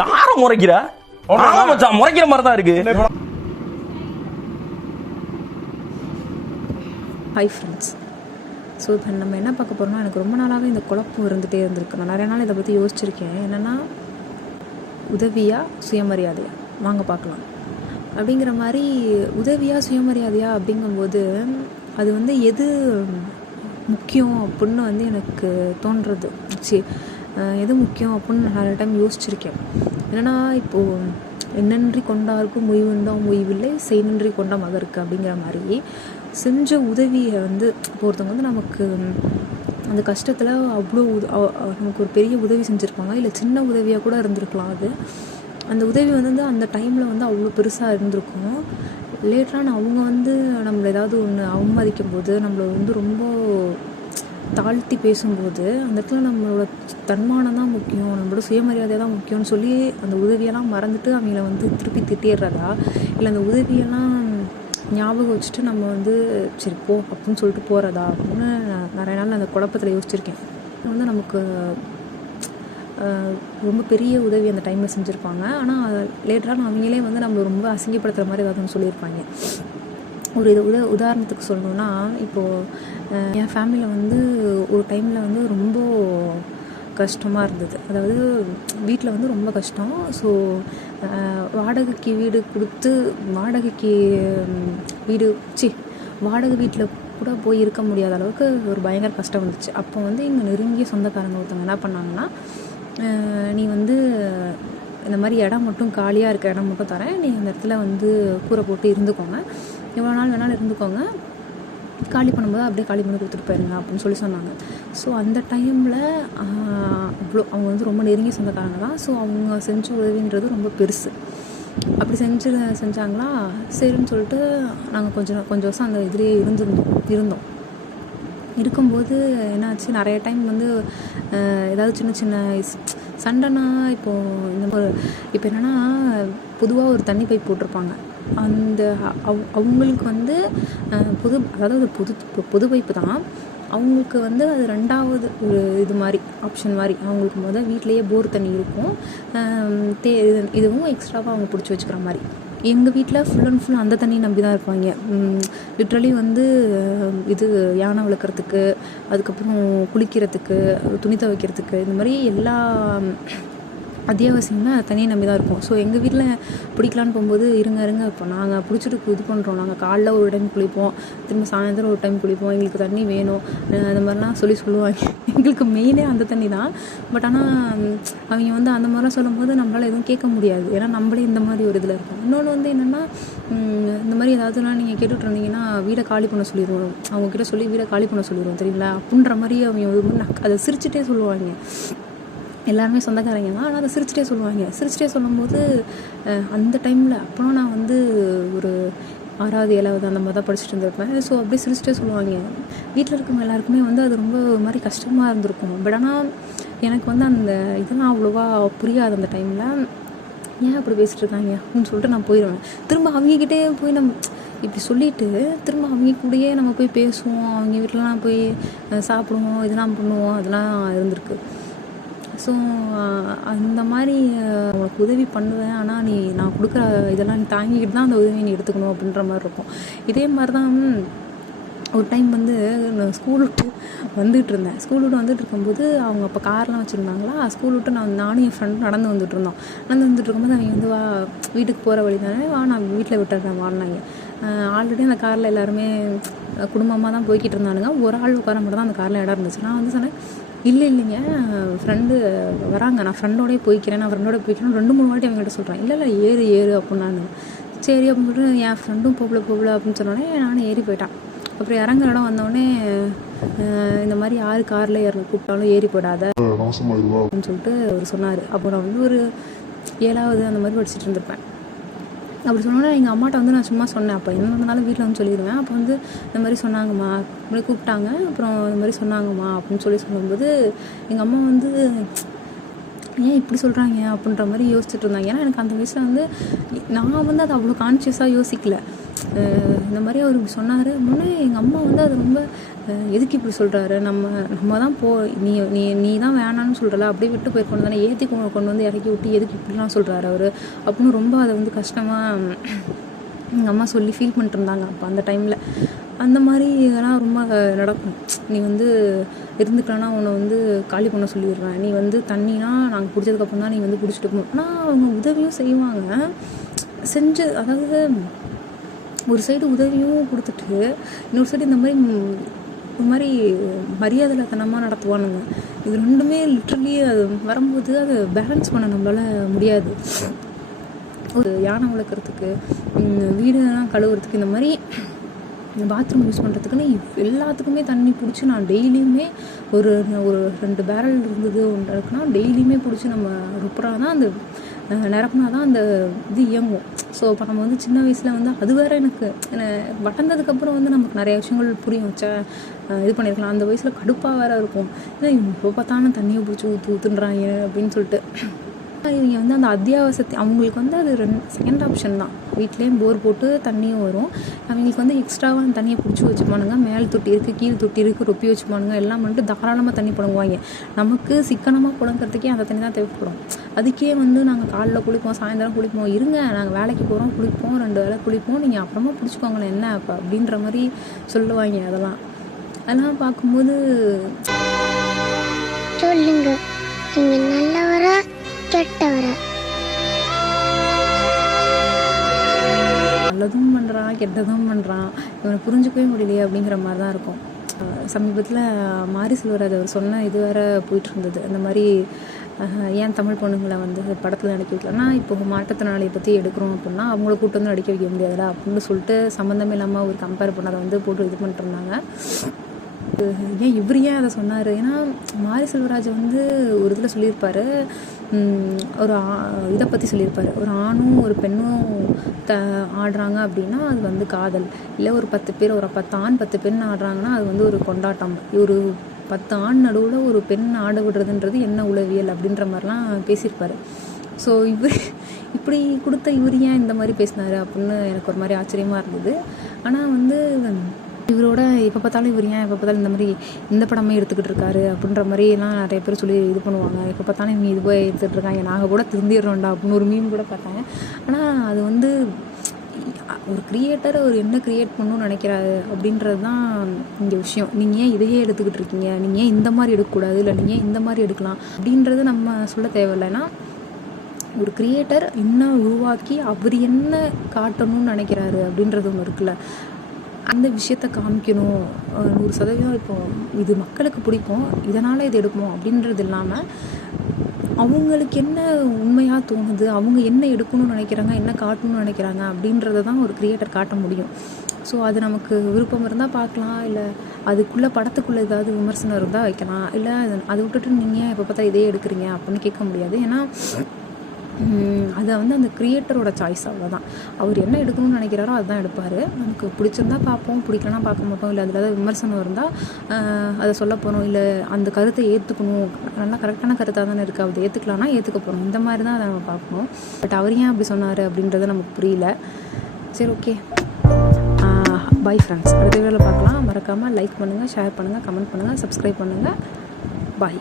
யார முறைக்கிற? மச்சான் முறைக்கிற மாதிரி தான் இருக்கு ஹாய் ஃப்ரெண்ட்ஸ் ஸோ இப்போ நம்ம என்ன பார்க்க போகிறோம்னா எனக்கு ரொம்ப நாளாகவே இந்த குழப்பம் இருந்துகிட்டே இருந்திருக்கு. நான் நிறைய நாள் இதை பற்றி யோசிச்சிருக்கேன். என்னென்னா உதவியா சுயமரியாதையா? வாங்க பார்க்கலாம். அப்படிங்கிற மாதிரி உதவியா சுயமரியாதையா அப்படிங்கும்போது அது வந்து எது முக்கியம் அப்படின்னு வந்து எனக்கு தோன்றது. சி எது முக்கியம் அப்படின்னு நான் நிறைய டைம் யோசிச்சிருக்கேன். என்னென்னா இப்போது என்னன்றி கொண்டாருக்கும் முய்வுண்டாம் முய்வில்லை செய்நின்றி கொண்ட மகருக்கு அப்படிங்கிற மாதிரி செஞ்ச உதவியை வந்து இப்போ ஒருத்தவங்க வந்து நமக்கு அந்த கஷ்டத்தில் அவ்வளோ நமக்கு ஒரு பெரிய உதவி செஞ்சுருப்பாங்க. இல்லை சின்ன உதவியாக கூட இருந்திருக்கலாம் அது. அந்த உதவி வந்து அந்த டைமில் வந்து அவ்வளோ பெருசாக இருந்திருக்கும். லேட்டரான அவங்க வந்து நம்மளை ஏதாவது ஒன்று அவமதிக்கும் போது நம்மளை வந்து ரொம்ப தாழ்த்தி பேசும்போது அந்த இடத்துல நம்மளோட தன்மானம் தான் முக்கியம் நம்மளோட சுயமரியாதை தான் முக்கியம்னு சொல்லி அந்த உதவியெல்லாம் மறந்துட்டு அவங்கள வந்து திருப்பி திட்டிடுறதா? இல்லை அந்த உதவியெல்லாம் ஞாபகம் வச்சுட்டு நம்ம வந்து சரி போ அப்படின்னு சொல்லிட்டு போகிறதா அப்படின்னு நிறைய நாள் அந்த குழப்பத்தில் யோசிச்சிருக்கேன். வந்து நமக்கு ரொம்ப பெரிய உதவி அந்த டைமில் செஞ்சுருப்பாங்க. ஆனால் லேட்டரான அவங்களே வந்து நம்ம ரொம்ப அசிங்கப்படுத்துகிற மாதிரி ஏதாவது ஒன்று சொல்லியிருப்பாங்க. ஒரு இது உத உதாரணத்துக்கு சொல்லணுன்னா இப்போது என் ஃபேமிலியில் வந்து ஒரு டைமில் வந்து ரொம்ப கஷ்டமாக இருந்தது. அதாவது வீட்டில் வந்து ரொம்ப கஷ்டம். ஸோ வாடகைக்கு வீடு கொடுத்து வாடகைக்கு வீடு சி வாடகை வீட்டில் கூட போய் இருக்க முடியாத அளவுக்கு ஒரு பயங்கர கஷ்டம் வந்துச்சு. அப்போ வந்து எங்கள் நெருங்கிய சொந்தக்காரங்க ஒருத்தவங்க என்ன பண்ணாங்கன்னா நீ வந்து இந்த மாதிரி இடம் மட்டும் காலியாக இருக்க இடம் மட்டும் தரேன். நீ அந்த இடத்துல வந்து கூரை போட்டு இருந்துக்கோங்க. எவ்வளோ நாள் வேணாலும் இருந்துக்கோங்க. காலி பண்ணும்போது அப்படியே காலி பண்ணி கொடுத்துட்டு போயிருங்க அப்படின்னு சொல்லி சொன்னாங்க. ஸோ அந்த டைமில் அவ்வளோ அவங்க வந்து ரொம்ப நெருங்கிய சொந்தக்காரங்க தான். ஸோ அவங்க செஞ்ச உதவின்றது ரொம்ப பெருசு. அப்படி செஞ்சு செஞ்சாங்களா? சரின்னு சொல்லிட்டு நாங்கள் கொஞ்சம் கொஞ்சம் வருஷம் அந்த இதுலேயே இருந்திருந்தோம் இருந்தோம். இருக்கும்போது என்னாச்சு? நிறைய டைம் வந்து ஏதாவது சின்ன சின்ன சண்டைனா இப்போது இந்த ஒரு இப்போ என்னென்னா பொதுவாக ஒரு தண்ணி பைப் போட்டிருப்பாங்க. அந்த அவ் அவங்களுக்கு வந்து புது அதாவது அது புது பொது பைப்பு தான். அவங்களுக்கு வந்து அது ரெண்டாவது ஒரு இது மாதிரி ஆப்ஷன் மாதிரி. அவங்களுக்கு முதல் வீட்டிலேயே போர் தண்ணி இருக்கும். தே இது- இதுவும் எக்ஸ்ட்ராவாக அவங்க பிடிச்சி வச்சுக்கிற மாதிரி. எங்கள் வீட்டில் ஃபுல் அண்ட் ஃபுல் அந்த தண்ணி நம்பி தான் இருப்பாங்க. லிட்ரலி வந்து இது யானை வளர்க்குறதுக்கு அதுக்கப்புறம் குளிக்கிறதுக்கு துணி துவைக்கிறதுக்கு இந்த மாதிரி எல்லா அத்தியாவசியம்னா தனியாக நம்பி தான் இருக்கும் ஸோ எங்கள் வீட்டில் பிடிக்கலான்னு போகும்போது இருங்க இருங்க இப்போ நாங்கள் பிடிச்சிட்டு இது பண்ணுறோம் நாங்கள் காலைல ஒரு டைம் குளிப்போம். திரும்ப சாயந்தரம் ஒரு டைம் குளிப்போம். எங்களுக்கு தண்ணி வேணும். அந்த மாதிரிலாம் சொல்லி சொல்லுவாங்க. எங்களுக்கு மெயினே அந்த தண்ணி தான் பட் ஆனால் அவங்க வந்து அந்த மாதிரிலாம் சொல்லும்போது நம்மளால் எதுவும் கேட்க முடியாது. ஏன்னா நம்மளே இந்த மாதிரி ஒரு இதில் இருக்கும் இன்னொன்று வந்து என்னென்னா இந்த மாதிரி ஏதாவதுலாம் நீங்கள் கேட்டுட்டு இருந்தீங்கன்னா வீடை காலி பண்ண சொல்லிடுவோம். அவங்கக்கிட்ட சொல்லி வீடை காலி பண்ண சொல்லிடுவோம் தெரியுங்களா? அப்படின்ற மாதிரி அவங்க நக்- அதை சிரிச்சுட்டே சொல்லுவாங்க. எல்லாருமே சொந்தக்காரங்க தான். ஆனால் அதை சிரிச்சிட்டே சொல்லுவாங்க. சிரிச்சிட்டே சொல்லும்போது அந்த டைமில் அப்போலாம் நான் வந்து ஒரு ஆறாவது ஏழாவது அந்த மாதிரி தான் படிச்சுட்டு இருந்திருப்பேன். ஸோ அப்படியே சிரிச்சிட்டே சொல்லுவாங்க. வீட்டில் இருக்கவங்க எல்லாருக்குமே வந்து அது ரொம்ப ஒரு மாதிரி கஷ்டமாக இருந்திருக்கும். பட் ஆனால் எனக்கு வந்து அந்த இதெல்லாம் அவ்வளோவா புரியாது அந்த டைமில். ஏன் அப்படி பேசிகிட்டு இருக்காங்க? அப்படின்னு சொல்லிட்டு நான் போயிடுவேன் திரும்ப அவங்கக்கிட்டே போய் நம்ம இப்படி சொல்லிட்டு திரும்ப அவங்க கூடயே நம்ம போய் பேசுவோம். அவங்க வீட்டிலலாம் போய் சாப்பிடுவோம் இதெல்லாம் பண்ணுவோம். அதெல்லாம் இருந்திருக்கு. ஸோ அந்த மாதிரி அஹ், உனக்கு உதவி பண்ணுவேன். ஆனால் நீ நான் கொடுக்குற இதெல்லாம் நீ தாங்கிக்கிட்டு தான் அந்த உதவியை நீ எடுத்துக்கணும் அப்படின்ற மாதிரி இருக்கும். இதே மாதிரி தான் ஒரு டைம் வந்து நான் ஸ்கூல் விட்டு வந்துட்டு இருந்தேன். ஸ்கூல் விட்டு வந்துட்டு இருக்கும்போது அவங்க அப்போ கார்லாம் வச்சுருந்தாங்களா? ஸ்கூல் விட்டு நான் நானும் என் ஃப்ரெண்டும் நடந்து வந்துட்டு இருந்தோம். நடந்து வந்துட்டு இருக்கும்போது அவங்க வந்து வா வீட்டுக்கு போகிற வழி தானே? வா நான் வீட்டில் விட்டுறேன் வாழ்னாங்க ஆல்ரெடி அந்த காரில் எல்லாருமே குடும்பமாக தான் போய்கிட்டு இருந்தானுங்க. ஒரு ஆள் உட்கார மட்டும் தான் அந்த காரில் இடம் இருந்துச்சு. நான் வந்து சொன்னேன் இல்லை இல்லைங்க. ஃப்ரெண்டு வராங்க. நான் ஃப்ரெண்டோடய போய்க்கிறேன். நான் ஃப்ரெண்டோட போய்க்கிறேன் ரெண்டு மூணு வாட்டி அவங்ககிட்ட சொல்கிறேன் இல்லை இல்லை ஏறு ஏறு அப்படின்னு நான் சரி அப்படின்னு சொல்லிட்டு என் ஃப்ரெண்டும் போகல போகல அப்படின்னு சொன்னோடனே நானும் ஏறி போயிட்டான். அப்புறம் இறங்குற இடம் வந்தோடனே இந்த மாதிரி யார் காரில் ஏற கூப்பிட்டாலும் ஏறி போயிடாத நாசமாயிருவா அப்படின்னு சொல்லிட்டு அவர் சொன்னார். அப்போ நான் வந்து ஒரு ஏழாவது அந்த மாதிரி படிச்சுட்டு இருந்திருப்பேன். அப்படி சொன்னோன்னே எங்கள் அம்மாட்ட வந்து நான் சும்மா சொன்னேன். அப்போ என்ன நடந்தாலும் வீட்டில் வந்து சொல்லிடுவேன் அப்போ வந்து இந்த மாதிரி சொன்னாங்கம்மா. இப்படி கூப்பிட்டாங்க. அப்புறம் இந்த மாதிரி சொன்னாங்கம்மா அப்படின்னு சொல்லி சொல்லும்போது எங்கள் அம்மா வந்து ஏன் இப்படி சொல்கிறாங்க அப்படின்ற மாதிரி யோசிச்சுட்டு இருந்தாங்க. ஏன்னா எனக்கு அந்த வயசில் வந்து நான் வந்து அதை அவ்வளோ கான்ஷியஸாக யோசிக்கல. இந்த மாதிரி அவர் சொன்னார். முன்னே எங்கள் அம்மா வந்து அது ரொம்ப எதுக்கு இப்படி சொல்கிறாரு நம்ம நம்ம தான் போ நீ நீ நீ தான் வேணான்னு சொல்கிறல அப்படியே விட்டு போயிருக்கணும் தானே ஏற்றி கொண்டு கொண்டு வந்து இறக்கி விட்டு எதுக்கு இப்படிலாம் சொல்கிறாரு அவர்? அப்படின்னு ரொம்ப அதை வந்து கஷ்டமாக எங்கள் அம்மா சொல்லி ஃபீல் பண்ணிட்டு இருந்தாங்க அப்போ அந்த டைமில் அந்த மாதிரி இதெல்லாம் ரொம்ப நடக்கும். நீ வந்து இருந்துக்கலன்னா உன்னை வந்து காலி பண்ண சொல்லிடுவேன் நீ வந்து தண்ணினா நாங்கள் பிடிச்சதுக்கப்புறம் தான் நீ வந்து பிடிச்சிட்டு போகணும். ஆனால் அவங்க உதவியும் செய்வாங்க. செஞ்சு அதாவது ஒரு சைடு உதவியும் கொடுத்துட்டு இன்னொரு சைடு இந்த மாதிரி ஒரு மாதிரி மரியாதைத்தனமாக நடத்துவானுங்க. இது ரெண்டுமே லிட்ரலி அது வரும்போது அது பேலன்ஸ் பண்ண நம்மளால் முடியாது. ஒரு யானை வளர்க்குறதுக்கு வீடெல்லாம் கழுவுறதுக்கு இந்த மாதிரி பாத்ரூம் யூஸ் பண்ணுறதுக்குன்னு எல்லாத்துக்குமே தண்ணி பிடிச்சி நான் டெய்லியுமே ஒரு ஒரு ரெண்டு பேரல் இருந்தது ஒன்று இருக்குன்னா டெய்லியுமே பிடிச்சி நம்ம ருப்புறா தான் அந்த நிரப்புனா தான் அந்த இது இயங்கும். ஸோ இப்போ நம்ம வந்து சின்ன வயசில் வந்து அது வேறு எனக்கு என்ன- வளர்ந்ததுக்கப்புறம் வந்து நமக்கு நிறைய விஷயங்கள் புரியும். ச்சே இது பண்ணியிருக்கலாம் அந்த வயசில் கடுப்பாக வேறு இருக்கும். ஏன்னா இப்போ பார்த்தாலும் தண்ணியை பிடிச்சி ஊற்று ஊற்றுன்றாங்க அப்படின்னு சொல்லிட்டு. இவங்க வந்து அந்த அத்தியாவசியத்தை அவங்களுக்கு வந்து அது ரெண்டு செகண்ட் ஆப்ஷன் தான். வீட்லேயும் போர் போட்டு தண்ணியும் வரும். அவங்களுக்கு வந்து எக்ஸ்ட்ராவாக அந்த தண்ணியை பிடிச்சி வச்சுப்பானுங்க. மேல் தொட்டி இருக்குது கீழ் தொட்டி இருக்குது ரொப்பி வச்சுப்பானுங்க. எல்லாம் பண்ணிட்டு தாராளமாக தண்ணி புழங்குவாங்க. நமக்கு சிக்கனமாக புழங்குறதுக்கே அந்த தண்ணி தான் தேவைப்படும். அதுக்கே வந்து நாங்கள் காலைல குளிப்போம் சாயந்தரம் குளிப்போம். இருங்க நாங்கள் வேலைக்கு போகிறோம் குளிப்போம் ரெண்டு வேளை குளிப்போம். நீங்கள் அப்புறமா பிடிச்சிக்கோங்களேன். என்ன அப்போ? அப்படின்ற மாதிரி சொல்லுவாங்க அதெல்லாம். அதெல்லாம் பார்க்கும்போது சொல்லுங்க. நீங்கள் நல்லவரா கெட்டவரா நல்லதும் பண்ணுறான் கெட்டதும் பண்ணுறான் இவனை புரிஞ்சுக்கவே முடியலையே அப்படிங்கிற மாதிரி தான் இருக்கும் சமீபத்தில் மாரி செல்வராஜ் அவர் சொன்ன இது வேற போயிட்டு இருந்தது அந்த மாதிரி ஏன் தமிழ் பொண்ணுங்களை வந்து படத்தில் நடிக்க வைக்கலன்னா இப்போ மாற்றுத்திறனாளியை பற்றி எடுக்கிறோம் அப்படின்னா அவங்கள கூட்டு வந்து நடிக்க வைக்க முடியாதுல்ல? அப்படின்னு சொல்லிட்டு சம்மந்தம் இல்லாமல் ஒரு கம்பேர் பண்ணதை வந்து போட்டு இது பண்ணிட்டு இருந்தாங்க. ஏன் இவர் ஏன் அதை சொன்னார்? ஏன்னா மாரி செல்வராஜ் வந்து ஒரு இதில் சொல்லியிருப்பாரு. ஒரு இதை பற்றி சொல்லியிருப்பாரு. ஒரு ஆணும் ஒரு பெண்ணும் த ஆடுறாங்க அப்படின்னா அது வந்து காதல். இல்லை ஒரு பத்து பேர் ஒரு பத்து ஆண் பத்து பெண் ஆடுறாங்கன்னா அது வந்து ஒரு கொண்டாட்டம். ஒரு பத்து ஆண் நடுவில் ஒரு பெண் ஆட விடுறதுன்றது என்ன உளவியல் அப்படின்ற மாதிரிலாம் பேசியிருப்பாரு. ஸோ இவர் இப்படி கொடுத்த இவர் ஏன் இந்த மாதிரி பேசினாரு அப்படின்னு எனக்கு ஒரு மாதிரி ஆச்சரியமாக இருந்தது. ஆனால் வந்து இவரோட எப்போ பார்த்தாலும் இவர் ஏன் எப்போ பார்த்தாலும் இந்த மாதிரி இந்த படமே எடுத்துக்கிட்டு இருக்காரு அப்படின்ற மாதிரி எல்லாம் நிறைய பேர் சொல்லி இது பண்ணுவாங்க. எப்போ பார்த்தாலும் இவங்க இது போய் எடுத்துகிட்டு இருக்காங்க. நாங்கள் கூட திருந்திடுறோம்டா அப்படின்னு ஒரு மீன் கூட பார்த்தாங்க ஆனால் அது வந்து ஒரு கிரியேட்டர் அவர் என்ன கிரியேட் பண்ணணும்னு நினைக்கிறாரு அப்படின்றது தான் இங்கே விஷயம். நீங்கள் ஏன் இதையே எடுத்துக்கிட்டு இருக்கீங்க? நீங்கள் ஏன் இந்த மாதிரி எடுக்கக்கூடாது? இல்லை நீங்கள் ஏன் இந்த மாதிரி எடுக்கலாம்? அப்படின்றது நம்ம சொல்ல தேவையில்லைன்னா ஒரு கிரியேட்டர் என்ன உருவாக்கி அவர் என்ன காட்டணும்னு நினைக்கிறாரு அப்படின்றது ஒன்று இருக்குல்ல. அந்த விஷயத்த காமிக்கணும். நூறு சதவீதம் இப்போ இது மக்களுக்கு பிடிக்கும். இதனால் இது எடுப்போம் அப்படின்றது இல்லாமல் அவங்களுக்கு என்ன உண்மையாக தோணுது? அவங்க என்ன எடுக்கணும்னு நினைக்கிறாங்க? என்ன காட்டணும்னு நினைக்கிறாங்க? அப்படின்றத தான் ஒரு கிரியேட்டர் காட்ட முடியும். ஸோ அது நமக்கு விருப்பம் இருந்தால் பார்க்கலாம். இல்லை அதுக்குள்ளே படத்துக்குள்ளே ஏதாவது விமர்சனம் இருந்தால் வைக்கலாம். இல்லை அதை விட்டுட்டு நீங்கள் எப்போ பார்த்தா இதே எடுக்கிறீங்க அப்படின்னு கேட்க முடியாது. ஏன்னா அதை வந்து அந்த கிரியேட்டரோட சாய்ஸ் அவ்வளோதான் அவர் என்ன எடுக்கணும்னு நினைக்கிறாரோ அதுதான் எடுப்பார். நமக்கு பிடிச்சிருந்தா பார்ப்போம் பிடிக்கலனா பார்க்க மாட்டோம். இல்லை அதில் ஏதாவது விமர்சனம் இருந்தால் அதை சொல்ல போகிறோம் இல்லை அந்த கருத்தை ஏற்றுக்கணும் நல்லா கரெக்டான கருத்தாக தானே இருக்குது அதை ஏற்றுக்கலாம்னா ஏற்றுக்க போகிறோம் இந்த மாதிரி தான் அதை நம்ம பார்க்கணும் பட் அவர் ஏன் அப்படி சொன்னார் அப்படின்றது நமக்கு புரியல. சரி ஓகே பாய் ஃப்ரெண்ட்ஸ் அடுத்த வீடியோவில் பார்க்கலாம். மறக்காமல் லைக் பண்ணுங்கள் ஷேர் பண்ணுங்கள் கமெண்ட் பண்ணுங்கள் சப்ஸ்கிரைப் பண்ணுங்கள் பாய்